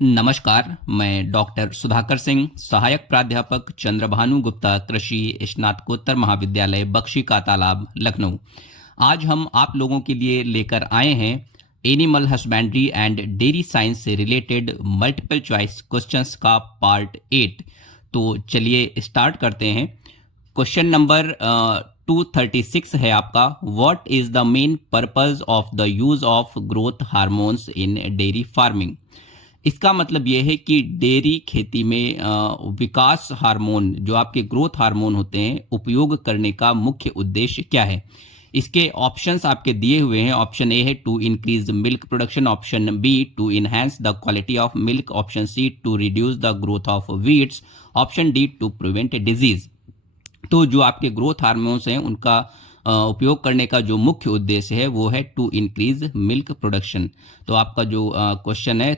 नमस्कार, मैं डॉक्टर सुधाकर सिंह, सहायक प्राध्यापक चंद्रभानु गुप्ता कृषि स्नातकोत्तर महाविद्यालय बख्शी का तालाब लखनऊ। आज हम आप लोगों के लिए लेकर आए हैं animal husbandry and dairy science से रिलेटेड मल्टीपल चॉइस क्वेश्चंस का पार्ट 8। तो चलिए स्टार्ट करते हैं। क्वेश्चन नंबर 236 है आपका, what is the main purpose of the use of growth hormones in dairy farming. इसका मतलब यह है कि डेयरी खेती में विकास हार्मोन, जो आपके ग्रोथ हार्मोन होते हैं, उपयोग करने का मुख्य उद्देश्य क्या है। इसके ऑप्शंस आपके दिए हुए हैं। ऑप्शन ए है to increase milk production, option B to enhance the quality of milk, option C to reduce the growth of weeds, option D to prevent disease. तो जो आपके ग्रोथ हार्मोन्स हैं उनका उपयोग करने का जो मुख्य उद्देश्य है वो है टू इंक्रीज मिल्क प्रोडक्शन। तो आपका जो क्वेश्चन है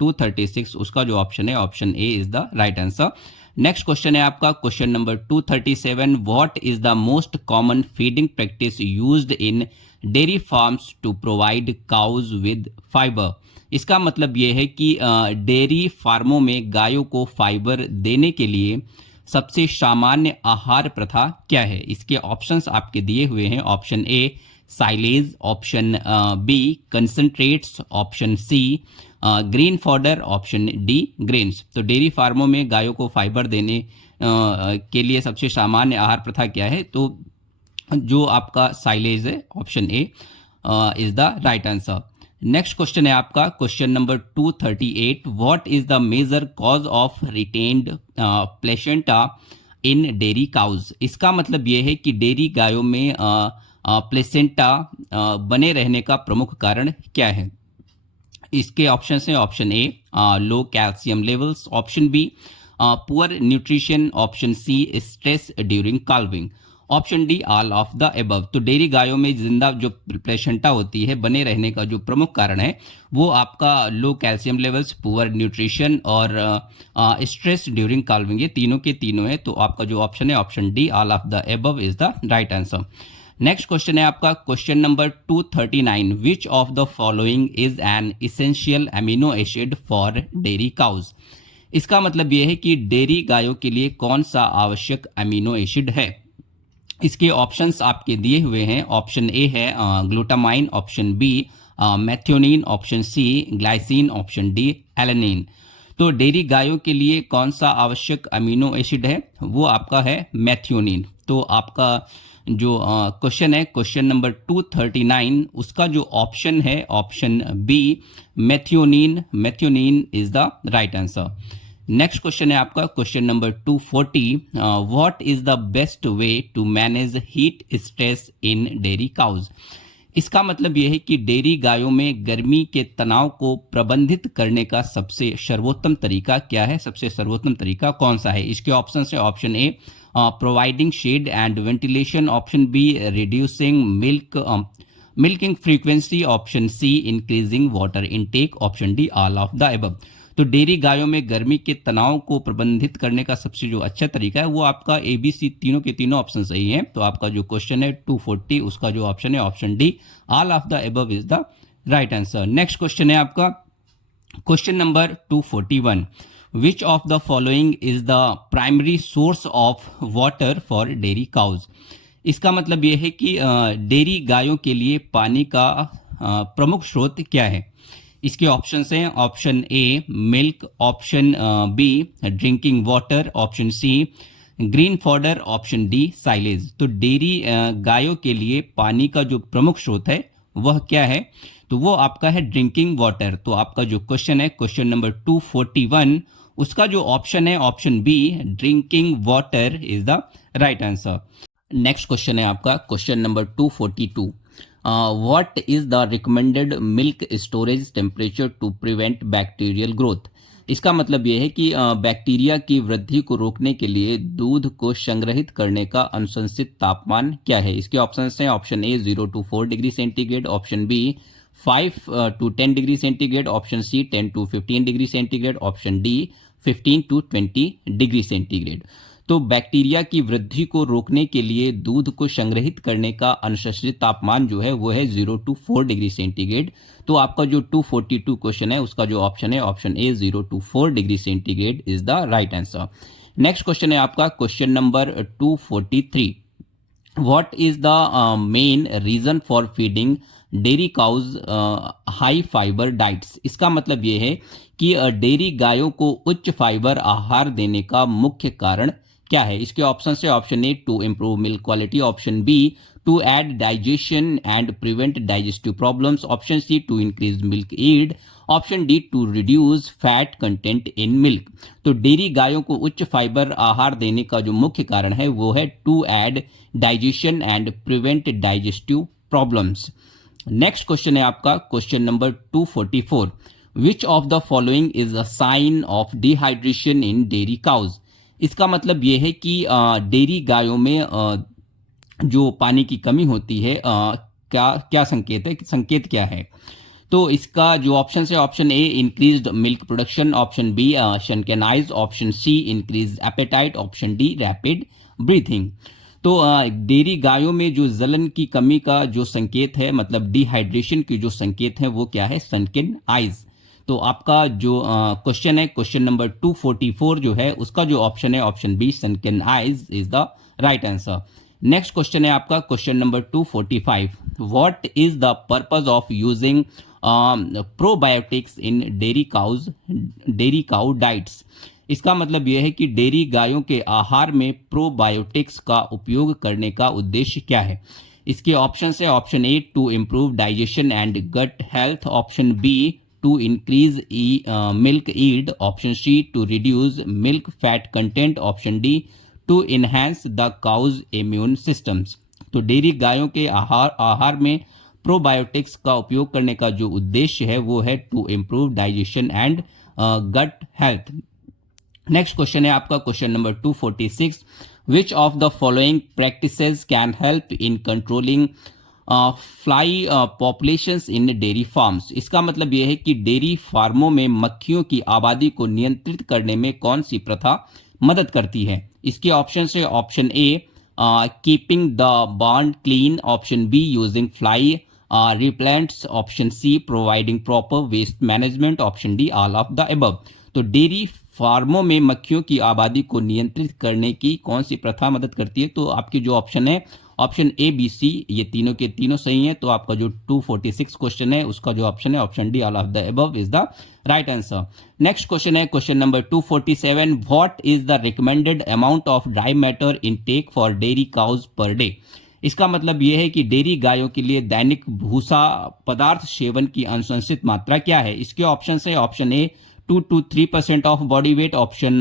236, उसका जो ऑप्शन है option A is the right answer. Next question है आपका question number 237, what is the most common feeding practice used in dairy farms to provide cows with fiber. इसका मतलब ये है कि डेयरी फार्मों में गायों को फाइबर देने के लिए सबसे सामान्य आहार प्रथा क्या है। इसके ऑप्शंस आपके दिए हुए हैं। Option A silage, option B concentrates, option C green fodder, option D grains. तो डेयरी फार्मों में गायों को फाइबर देने के लिए सबसे सामान्य आहार प्रथा क्या है, तो जो आपका साइलेज है, option A is the right answer. Next question है आपका question number 238, what is the major cause of retained placenta in dairy cows. इसका मतलब यह है कि डेयरी गायों में प्लेसेंटा बने रहने का प्रमुख कारण क्या है। इसके ऑप्शन हैं option A low calcium levels, option B poor nutrition, option C stress during calving, option D all of the above. तो डेयरी गायों में जिंदा जो प्लेसेंटा होती है बने रहने का जो प्रमुख कारण है वो आपका लो कैल्शियम लेवल्स, पुअर न्यूट्रिशन और स्ट्रेस ड्यूरिंग काल्विंग, ये तीनों के तीनों है। तो आपका जो ऑप्शन है option D all of the above is the right answer. Next question है आपका question number 239, which of the following is an essential amino acid for dairy cows. इसका मतलब यह है कि डेयरी गायों के लिए कौन सा आवश्यक अमीनो एसिड है। इसके ऑप्शंस आपके दिए हुए हैं। ऑप्शन ए है glutamine, option B methionine, option C glycine, option D alanine. तो डेयरी गायों के लिए कौन सा आवश्यक अमीनो एसिड है, वो आपका है मेथियोनिन। तो आपका जो क्वेश्चन है क्वेश्चन नंबर 239, उसका जो ऑप्शन है option B methionine, methionine is the right answer. Next question है आपका question number 240, what is the best way to manage heat stress in dairy cows. इसका मतलब यह है कि डेयरी गायों में गर्मी के तनाव को प्रबंधित करने का सबसे सर्वोत्तम तरीका क्या है, सबसे सर्वोत्तम तरीका कौन सा है। इसके ऑप्शन है option A providing shade and ventilation, option B reducing milking frequency, option C increasing water intake, option D all of the above. तो डेयरी गायों में गर्मी के तनाव को प्रबंधित करने का सबसे जो अच्छा तरीका है वो आपका ABC, तीनों के तीनों ऑप्शन सही हैं। तो आपका जो क्वेश्चन है 240, उसका जो ऑप्शन है option D all of the above is the right answer. Next question है आपका question number 241, which of the following is the primary source of water for dairy cows. इसका मतलब यह है कि डेयरी गायों के लिए पानी का प्रमुख स्रोत क्या है। इसके ऑप्शन हैं option A milk, option B drinking water, option C green fodder, option D silage. तो डेयरी गायों के लिए पानी का जो प्रमुख स्रोत है वह क्या है, तो वो आपका है ड्रिंकिंग वाटर। तो आपका जो क्वेश्चन है क्वेश्चन नंबर 241, उसका जो ऑप्शन है option B drinking water is the right answer. Next question है आपका question number 242, what is the recommended milk storage temperature to prevent bacterial growth. इसका मतलब यह है कि बैक्टीरिया की वृद्धि को रोकने के लिए दूध को संग्रहित करने का अनुशंसित तापमान क्या है। इसके ऑप्शन हैं option A 0 to 4 degree centigrade, option B 5 to 10 degree centigrade, option C 10 to 15 degree centigrade, option D 15 to 20 degree centigrade. तो बैक्टीरिया की वृद्धि को रोकने के लिए दूध को संग्रहित करने का अनुशंसित तापमान जो है वो है 0 to 4 डिग्री सेंटीग्रेड। तो आपका जो 242 क्वेश्चन है उसका जो ऑप्शन है option A 0 to 4 degree centigrade is the right answer. Next question है आपका question number 243। What is the main reason for feeding dairy cows high fiber diets? इसका मतलब ये है कि डेयरी गायों को उच्च फाइबर आहार देने का मुख्य कारण क्या है? इसके ऑप्शन है option A to improve milk quality, option B to aid digestion and prevent digestive problems, option C to increase milk yield, option D to reduce fat content in milk. तो डेयरी गायों को उच्च fibre आहार देने का जो मुख्य कारण है वो है to aid digestion and prevent digestive problems. Next question है आपका question number 244। Which of the following is a sign of dehydration in dairy cows? इसका मतलब यह है कि डेयरी गायों में जो पानी की कमी होती है क्या संकेत है, संकेत क्या है? तो इसका जो ऑप्शन है option A increased milk production, option B शनकेनाइज, option C increase appetite, option D rapid breathing. तो डेयरी गायों में जो जलन की कमी का जो संकेत है, मतलब डिहाइड्रेशन की जो संकेत है वो क्या है? सनकेन आइज। तो आपका जो क्वेश्चन है क्वेश्चन नंबर 244 जो है उसका जो ऑप्शन है option B sunken eyes is the right answer. Next question है आपका question number 245। What is the purpose of using probiotics in dairy cow diets? इसका मतलब यह है कि डेयरी गायों के आहार में प्रोबायोटिक्स का उपयोग करने का उद्देश्य क्या है? इसके ऑप्शन है option A to improve digestion and gut health, option B to increase milk yield, option C to reduce milk fat content, option D to enhance the cows immune systems. तो डेयरी गायों के आहार में probiotics का उपयोग करने का जो उद्देश्य है वो है to improve digestion and gut health. Next question है आपका question number 246। Which of the following practices can help in controlling fly populations in dairy farms? इसका मतलब यह है कि डेयरी फार्मों में मक्खियों की आबादी को नियंत्रित करने में कौन सी प्रथा मदद करती है? इसके ऑप्शन है option A keeping the barn clean, option B using fly repellents, option C providing proper waste management, option D all of the above. तो डेयरी फार्मों में मक्खियों की आबादी को नियंत्रित करने की कौन सी प्रथा मदद करती है? तो आपके जो ऑप्शन है ऑप्शन ए बी सी ये तीनों के तीनों सही हैं। तो आपका जो 246 क्वेश्चन है उसका जो ऑप्शन है option D all of the above is the right answer. Next question है question number 247। What is the recommended amount of dry matter intake for dairy cows per day? इसका मतलब यह है कि डेयरी गायों के लिए दैनिक भूसा पदार्थ सेवन की अनुशंसित मात्रा क्या है? इसके ऑप्शन है option A 2 to 3% of body weight, option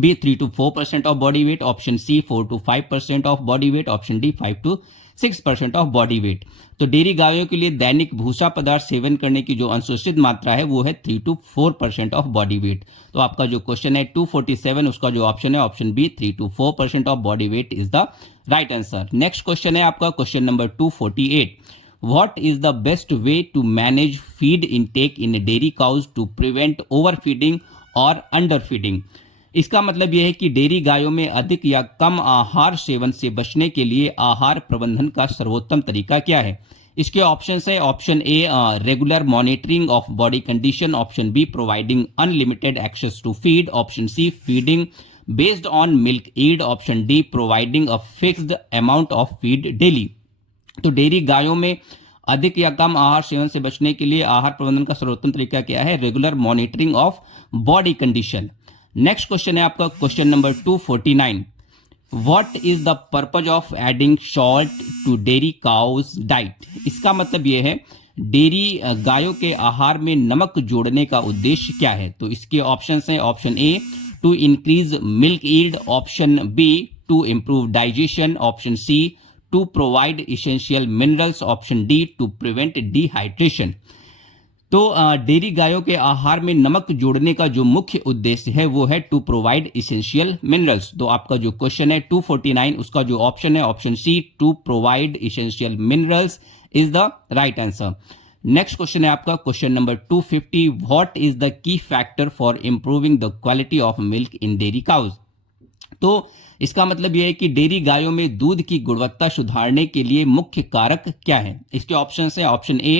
B 3 to 4% of body weight, option C 4 to 5% of body weight, option D 5 to 6% of body weight। तो डेयरी गायों के लिए दैनिक भूसा पदार्थ सेवन करने की जो अनुशंसित मात्रा है वो है 3 to 4% ऑफ बॉडी वेट। तो आपका जो क्वेश्चन है 247 उसका जो ऑप्शन है option B 3 to 4% of body weight is the right answer. Next question है आपका question number 248। What is the best way to manage feed intake in dairy cows to prevent overfeeding or underfeeding? इसका मतलब यह है कि dairy गायों में अधिक या कम आहार सेवन से बचने के लिए आहार प्रबंधन का सर्वोत्तम तरीका क्या है? इसके ऑप्शन है option A regular monitoring of body condition, option B providing unlimited access to feed, option C feeding based on milk yield, option D providing a fixed amount of feed daily. तो dairy गायों में अधिक या कम आहार seven से बचने के लिए आहार प्रबंधन का सर्वोत्तम तरीका क्या है? Regular monitoring of body condition. Next question है आपका question number 249। What is the purpose of adding salt to dairy cows diet? इसका मतलब यह है डेयरी गायों के आहार में नमक जोड़ने का उद्देश्य क्या है? तो इसके ऑप्शन है option A to increase milk yield, option B to improve digestion, option C to provide essential minerals, option D to prevent dehydration. तो डेयरी गायों के आहार में नमक जोड़ने का जो मुख्य उद्देश्य है वो है टू प्रोवाइड इसेंशियल मिनरल्स। तो आपका जो क्वेश्चन है 249 उसका जो ऑप्शन है option C to provide essential minerals is the right answer. Next question है आपका question number 250। What is the key factor for improving the quality of milk in dairy cows? तो इसका मतलब यह है कि डेयरी गायों में दूध की गुणवत्ता सुधारने के लिए मुख्य कारक क्या है? इसके ऑप्शन है option A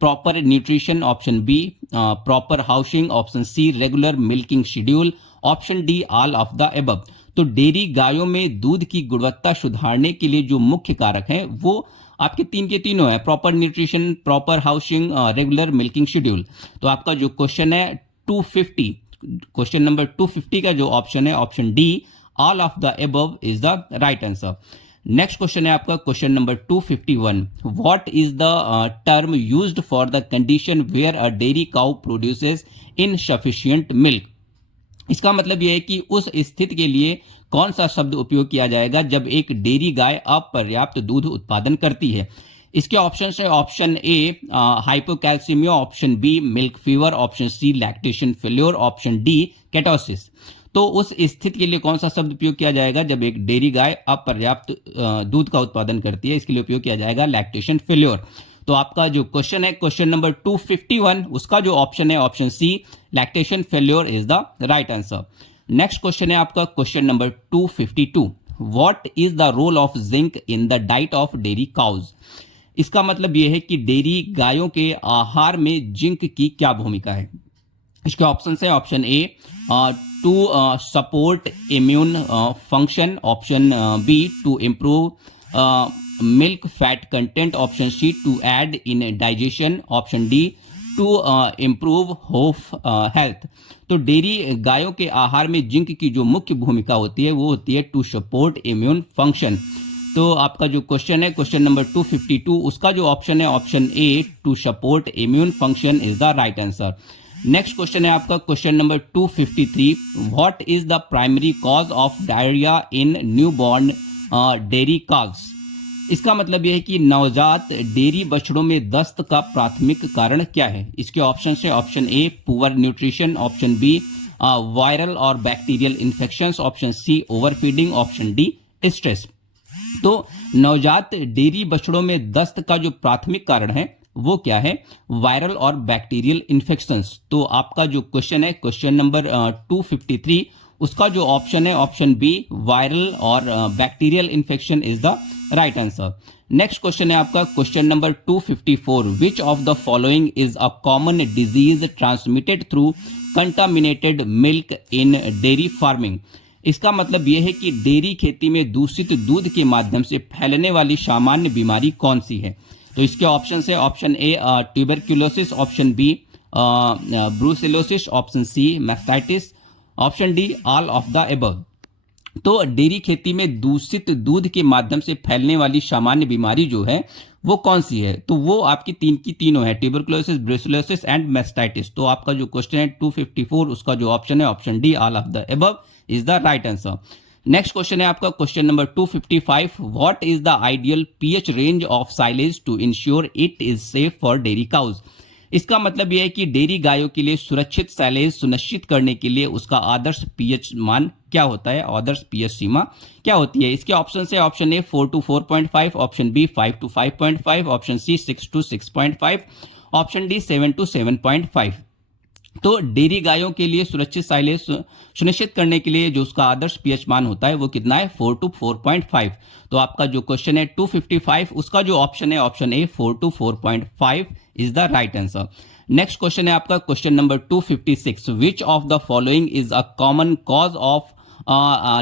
proper nutrition, option B proper housing, option C regular milking schedule, option D all of the above. तो डेयरी गायों में दूध की गुणवत्ता सुधारने के लिए जो मुख्य कारक हैं वो आपके तीन के तीनों है, proper nutrition, proper housing, regular milking schedule. तो आपका जो क्वेश्चन है 250, क्वेश्चन नंबर 250 का जो ऑप्शन है option D all of the above is the right answer. Next question है आपका question number 251, what is the term used for the condition where a dairy cow produces insufficient milk. इसका मतलब यह है कि उस स्थिति के लिए कौन सा शब्द उपयोग किया जाएगा जब एक डेयरी गाय अपर्याप्त दूध उत्पादन करती है। इसके ऑप्शन है option A hypocalcaemia, option B milk fever, option C lactation failure, option D ketosis. तो उस स्थिति के लिए कौन सा शब्द उपयोग किया जाएगा जब एक डेयरी गाय अपर्याप्त दूध का उत्पादन करती है? इसके लिए उपयोग किया जाएगा लैक्टेशन फेल्योर। तो आपका जो क्वेश्चन है क्वेश्चन नंबर 251, उसका जो ऑप्शन है option C lactation failure is the right answer. Next question है आपका question number 252, what is the role of zinc in the diet of dairy cows. इसका मतलब यह है कि डेयरी गायों के आहार में जिंक की क्या भूमिका है। इसके ऑप्शन है option A to support immune function, option B to improve milk fat content, option C to aid in digestion, option D to improve hoof health. तो डेयरी गायों के आहार में जिंक की जो मुख्य भूमिका होती है वो होती है टू सपोर्ट इम्यून फंक्शन। तो आपका जो क्वेश्चन है क्वेश्चन नंबर 252, उसका जो ऑप्शन है option A to support immune function is the right answer. Next question है आपका question number 253, what is the primary cause of diarrhoea in newborn dairy cows. इसका मतलब यह है कि नवजात डेयरी बछड़ों में दस्त का प्राथमिक कारण क्या है। इसके ऑप्शन है option A poor nutrition, option B viral और bacterial infections, option C overfeeding, option D stress. तो नवजात डेयरी बछड़ों में दस्त का जो प्राथमिक कारण है वो क्या है? वायरल और बैक्टीरियल इन्फेक्शंस। तो आपका जो क्वेश्चन है क्वेश्चन नंबर 253, उसका जो ऑप्शन है ऑप्शन बी वायरल और bacterial infection is the right answer. Next question है आपका question number 254, which of the following is a common disease transmitted through contaminated milk in dairy farming. इसका मतलब यह है कि डेयरी खेती में दूषित दूध के माध्यम से फैलने वाली सामान्य बीमारी कौन सी है। तो इसके ऑप्शन है option A tuberculosis, option B brucellosis, option C mastitis, option D all of the above. तो डेयरी खेती में दूषित दूध के माध्यम से फैलने वाली सामान्य बीमारी जो है वो कौन सी है? तो वो आपकी तीन की तीनों है, ट्यूबरक्लोसिस, ब्रूसेलोसिस एंड मैस्टाइटिस। तो आपका जो क्वेश्चन है 254, उसका जो ऑप्शन है option D all of the above is the right answer. Next question है आपका question number 255, what is the ideal pH range of silage to ensure it is safe for dairy cows. इसका मतलब यह है कि dairy गायों के लिए सुरक्षित साइलेज सुनिश्चित करने के लिए उसका आदर्श पीएच मान क्या होता है, आदर्श पीएच सीमा क्या होती है। इसके ऑप्शन है option A 4 to 4.5, option B 5 to 5.5, option C 6 to 6.5, option D 7 to 7.5। तो डेयरी गायों के लिए सुरक्षित साइलेज सुनिश्चित करने के लिए जो उसका आदर्श पीएच मान होता है वो कितना है? 4 to 4.5। तो आपका जो क्वेश्चन है 255, उसका जो ऑप्शन है option A 4 to 4.5 is the right answer. Next question है आपका question number 256, which of the following is a common cause of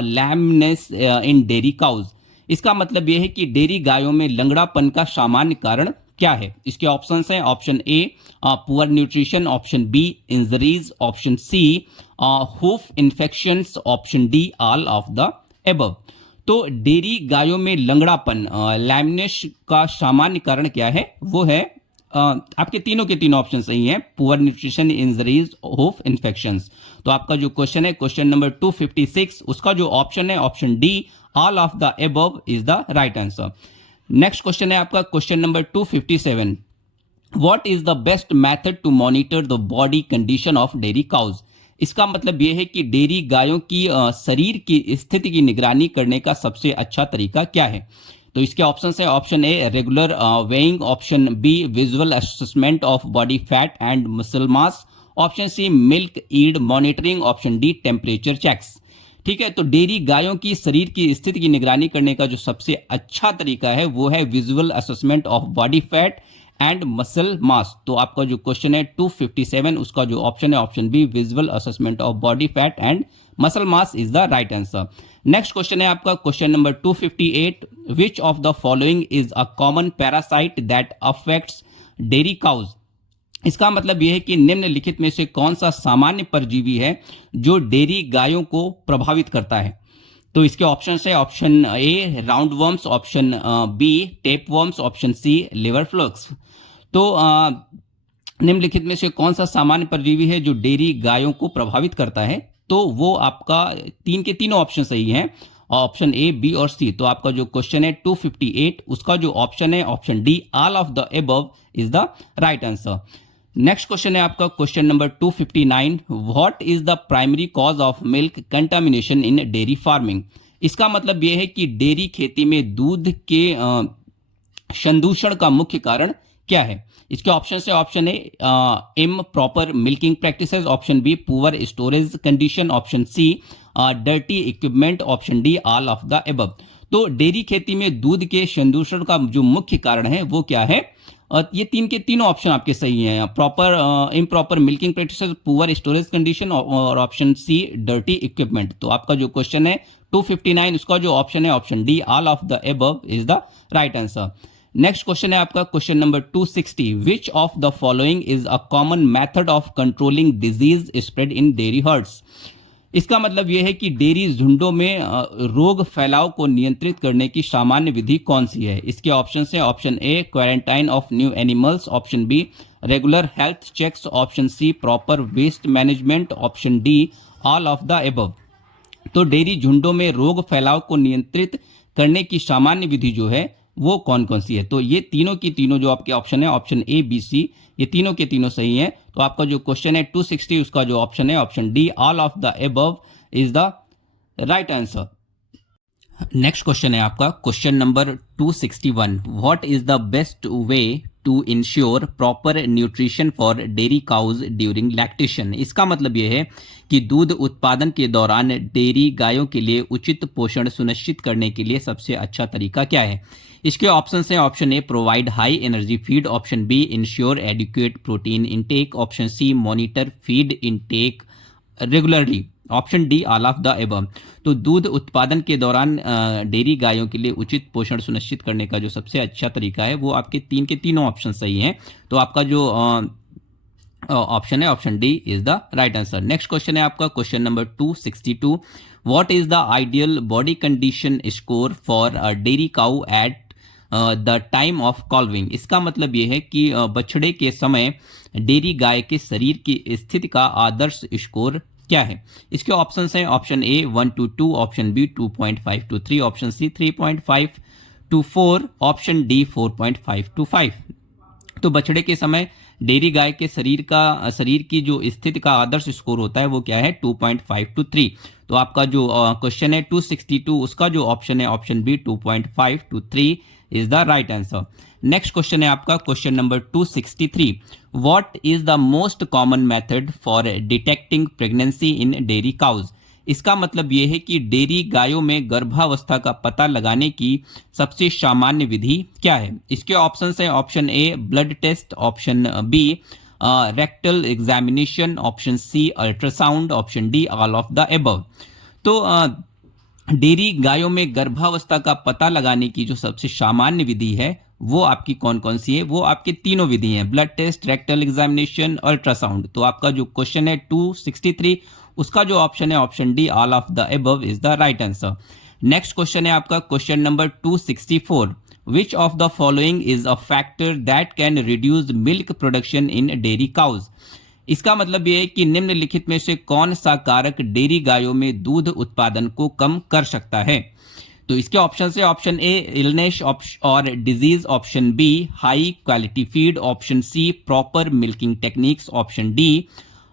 lameness in dairy cows. इसका मतलब यह है कि डेयरी गायों में लंगड़ापन का सामान्य कारण क्या है। इसके ऑप्शंस हैं option A poor nutrition, option B injuries, option C hoof infections, option D all of the above. तो डेयरी गायों में लंगड़ापन लैमनेस का सामान्य कारण क्या है? वो है आपके तीनों के तीनों ऑप्शन सही हैं, poor nutrition, injuries, hoof infections. तो आपका जो क्वेश्चन है क्वेश्चन नंबर 256, उसका जो ऑप्शन है option D all of the above is the right answer. Next question है आपका question number 257, what is the best method to monitor the body condition of dairy cows. इसका मतलब यह है कि डेयरी गायों की शरीर की स्थिति की निगरानी करने का सबसे अच्छा तरीका क्या है। तो इसके ऑप्शन है option A regular weighing, option B visual assessment of body fat and muscle mass, option C milk yield monitoring, option D temperature checks. ठीक है। तो डेयरी गायों की शरीर की स्थिति की निगरानी करने का जो सबसे अच्छा तरीका है वो है visual assessment of body fat and muscle मास। तो आपका जो क्वेश्चन है 257, उसका जो ऑप्शन है option B, visual assessment of body fat and muscle mass is the right answer. Next question है आपका question number 258, which of the following is a common parasite that affects dairy cows. इसका मतलब यह है कि निम्नलिखित में से कौन सा सामान्य परजीवी है जो डेयरी गायों को प्रभावित करता है। तो इसके ऑप्शन है option A round worms, option B tape worms, option C liver flukes. तो निम्नलिखित में से कौन सा सामान्य परजीवी है जो डेयरी गायों को प्रभावित करता है। तो वो आपका तीन के तीनों ऑप्शन सही हैं, ऑप्शन ए, बी और सी। तो आपका जो क्वेश्चन है 258, उसका जो ऑप्शन है option D, all of the above is the right answer. Next question है आपका question number 259, what is the primary cause of milk contamination in dairy farming. इसका मतलब यह है कि डेयरी खेती में दूध के संदूषण का मुख्य कारण क्या है। इसके ऑप्शन है option A improper milking practices, option B poor storage condition, option C dirty equipment, option D all of the above. तो डेयरी खेती में दूध के संदूषण का जो मुख्य कारण है वो क्या है। ये तीन के तीनों ऑप्शन आपके सही हैं, proper improper milking practices, poor storage condition और ऑप्शन सी डर्टी इक्विपमेंट। तो आपका जो क्वेश्चन है 259, उसका जो ऑप्शन है option D, all of the above is the right answer. Next question है आपका question number 260, which of the following is a common method of controlling disease spread in dairy hertz. इसका मतलब यह है कि डेयरी झुंडों में रोग फैलाव को नियंत्रित करने की सामान्य विधि कौन सी है। इसके ऑप्शन है option A quarantine of new animals, option B regular health checks, option C proper waste management, option D all of the above. तो डेयरी झुंडों में रोग फैलाव को नियंत्रित करने की सामान्य विधि जो है वो कौन कौन सी है। तो ये तीनों की तीनों जो आपके ऑप्शन है ऑप्शन ए, बी, सी, ये तीनों के तीनों सही हैं। तो आपका जो क्वेश्चन है 260, उसका जो ऑप्शन है option D, all of the above is the right answer. Next question है आपका question number 261, what is the best way to ensure proper nutrition for dairy cows during lactation. इसका मतलब यह है कि दूध उत्पादन के दौरान डेयरी गायों के लिए उचित पोषण सुनिश्चित करने के लिए सबसे अच्छा तरीका क्या है। इसके ऑप्शन हैं option A provide high energy feed, option B ensure adequate protein intake, option C monitor feed intake regularly, option D all of the above. तो दूध उत्पादन के दौरान डेयरी गायों के लिए उचित पोषण सुनिश्चित करने का जो सबसे अच्छा तरीका है वो आपके तीन के तीनों ऑप्शन सही हैं। तो आपका जो ऑप्शन है option D is the right answer. Next question है आपका question number 262, what is the ideal body condition score for a dairy cow at the time of calving. इसका मतलब यह है कि बछड़े के समय डेयरी गाय के शरीर की स्थिति का आदर्श स्कोर क्या है। इसके ऑप्शन हैं option A 1 to 2, option B 2.5 to 3, option C 3.5 to 4, option D 4.5 to 5। तो बछड़े के समय डेयरी गाय के शरीर की जो स्थिति का आदर्श स्कोर होता है वो क्या है 2.5 to 3। तो आपका जो क्वेश्चन है 262, उसका जो ऑप्शन है option B 2.5 to 3 is the right answer. Next question है आपका question number 263, what is the most common method for detecting pregnancy in dairy cows. इसका मतलब यह है कि डेयरी गायों में गर्भावस्था का पता लगाने की सबसे सामान्य विधि क्या है। इसके ऑप्शन है option A blood test, option B rectal examination, option C ultrasound, option D all of the above. तो डेयरी गायों में गर्भावस्था का पता लगाने की जो सबसे सामान्य विधि है वो आपकी कौन कौन सी है। वो आपके तीनों विधि हैं, blood test, rectal examination, ultrasound. तो आपका जो क्वेश्चन है 263, उसका जो ऑप्शन है option D all of the above is the right answer. Next question है आपका question number 264, which of the following is a factor that can reduce milk production in dairy cows. इसका मतलब यह है कि निम्नलिखित में से कौन सा कारक डेयरी गायों में दूध उत्पादन को कम कर सकता है। तो इसके ऑप्शन है ऑप्शन ए इलनेस और disease, option B high quality feed, option C proper milking techniques, option D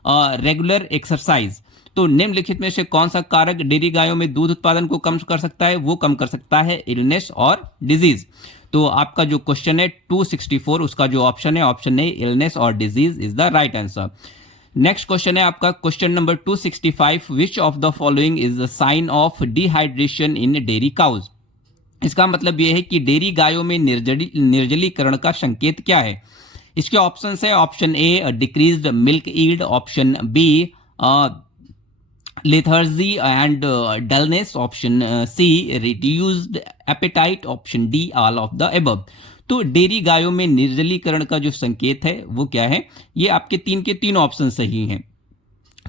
regular exercise. तो निम्नलिखित में से कौन सा कारक डेयरी गायों में दूध उत्पादन को कम कर सकता है। वो कम कर सकता है इलनेस और डिजीज। तो आपका जो क्वेश्चन है 264, उसका जो ऑप्शन है ऑप्शन ए इलनेस और disease is the right answer. Next question है आपका question number 265, which of the following is the sign of dehydration in dairy cows. इसका मतलब यह है कि डेयरी गायों में निर्जलीकरण का संकेत क्या है। इसके ऑप्शन है, option A decreased milk yield, option B lethargy and dullness, option C reduced appetite, option D all of the above. तो डेयरी गायों में निर्जलीकरण का जो संकेत है वो क्या है, ये आपके तीन के तीन ऑप्शन सही हैं।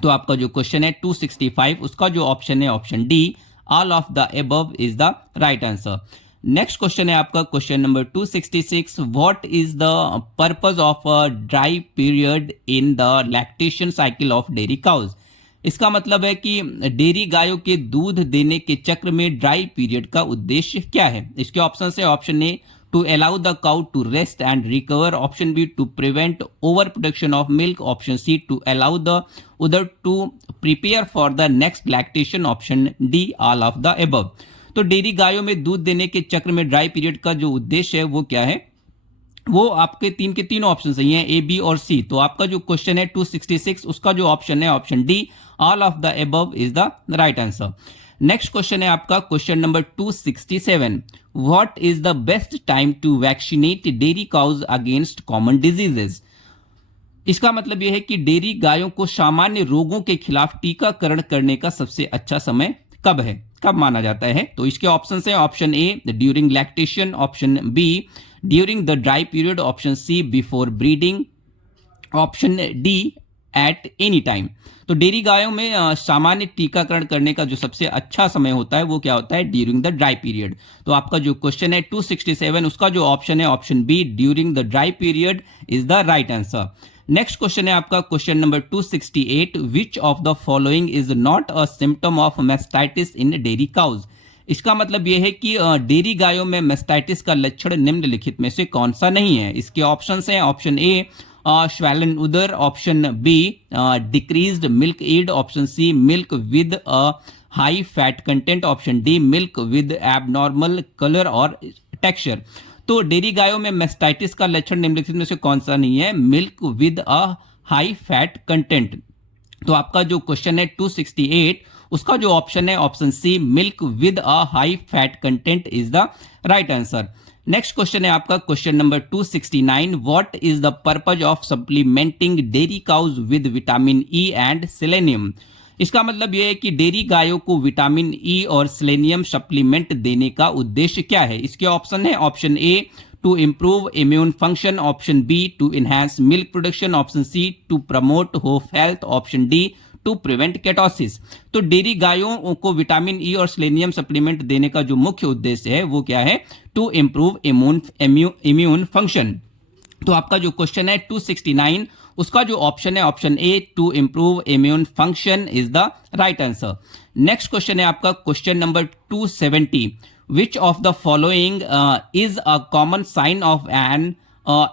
तो आपका जो क्वेश्चन है 265, उसका जो ऑप्शन है option D all of the above is the right answer. Next question है आपका question number 266, what is the purpose of a dry period in the lactation cycle of dairy cows. इसका मतलब है कि डेयरी गायों के दूध देने के चक्र में ड्राई पीरियड का उद्देश्य क्या है। इसके ऑप्शन है, option A to allow the cow to rest and recover, option B to prevent over production of milk, option C to allow the udder to prepare for the next lactation, option D all of the above. तो dairy गायों में दूध देने के चक्र में dry period का जो उद्देश्य है वो क्या है, वो आपके तीन के तीन ऑप्शन सही हैं, ए बी और सी। तो आपका जो क्वेश्चन है 266, उसका जो ऑप्शन है option D all of the above is the right answer. Next question है आपका question number 267, what is the best time to vaccinate dairy cows against common diseases. इसका मतलब यह है कि डेयरी गायों को सामान्य रोगों के खिलाफ टीकाकरण करने का सबसे अच्छा समय कब है, कब माना जाता है। तो इसके ऑप्शन है, option A during lactation, option B during the dry period, option C before breeding, option D at any time. तो डेयरी गायों में सामान्य टीकाकरण करने का जो सबसे अच्छा समय होता है वो क्या होता है, ड्यूरिंग द ड्राई पीरियड। तो आपका जो क्वेश्चन है 267, उसका जो ऑप्शन है option B during the dry period is the right answer. Next question है आपका question number 268, which of the following is not a symptom of mastitis in dairy cows. इसका मतलब यह है कि डेयरी गायों में मैस्टाइटिस का लक्षण निम्नलिखित में से कौन सा नहीं है। इसके ऑप्शंस हैं, option A swollen udder, option B decreased milk yield, option C milk with high fat content, option D milk with abnormal colour और टेक्सचर। तो डेयरी गायों में मैस्टाइटिस का लक्षण निम्नलिखित में से कौन सा नहीं है, milk with a high fat content. तो आपका जो क्वेश्चन है 268, उसका जो ऑप्शन है option C milk with a high fat content is the right answer. Next question है आपका question number 269, what is the purpose of supplementing dairy cows with vitamin E and selenium. इसका मतलब यह है कि डेयरी गायों को विटामिन ई और सेलेनियम सप्लीमेंट देने का उद्देश्य क्या है। इसके ऑप्शन है, option A to improve immune function, option B to enhance milk production, option C to promote hoof health, option D to prevent ketosis. तो डेयरी गायों को विटामिन ई और सेलेनियम सप्लीमेंट देने का जो मुख्य उद्देश्य है वो क्या है, टू इंप्रूव इम्यून फंक्शन। तो आपका जो क्वेश्चन है 269, उसका जो ऑप्शन है option A to improve immune function is the right answer. Next question है आपका question number 270, which of the following is a common sign of an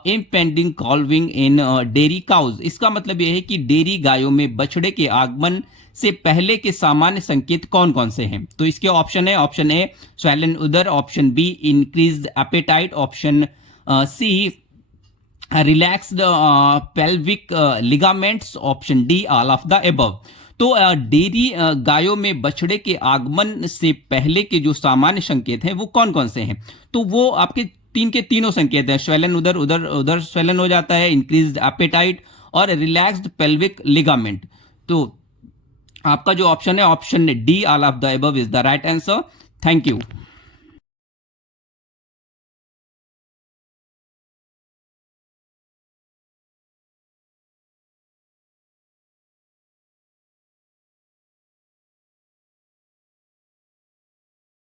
impending calving in dairy cows. इसका मतलब यह है कि डेयरी गायों में बछड़े के आगमन से पहले के सामान्य संकेत कौन कौन से हैं। तो इसके ऑप्शन है, option A swollen udder, option B increased appetite, option C relaxed pelvic ligaments, option D all of the above. तो डेयरी गायों में बछड़े के आगमन से पहले के जो सामान्य संकेत हैं वो कौन कौन से हैं। तो वो आपके तीन के तीनों संकेत हैं, स्वैलन उदर उदर उदर स्वैलन हो जाता है, इंक्रीज्ड एपेटाइट और रिलैक्स्ड पेल्विक लिगामेंट। तो आपका जो ऑप्शन है option D all of the above is the right answer. Thank you.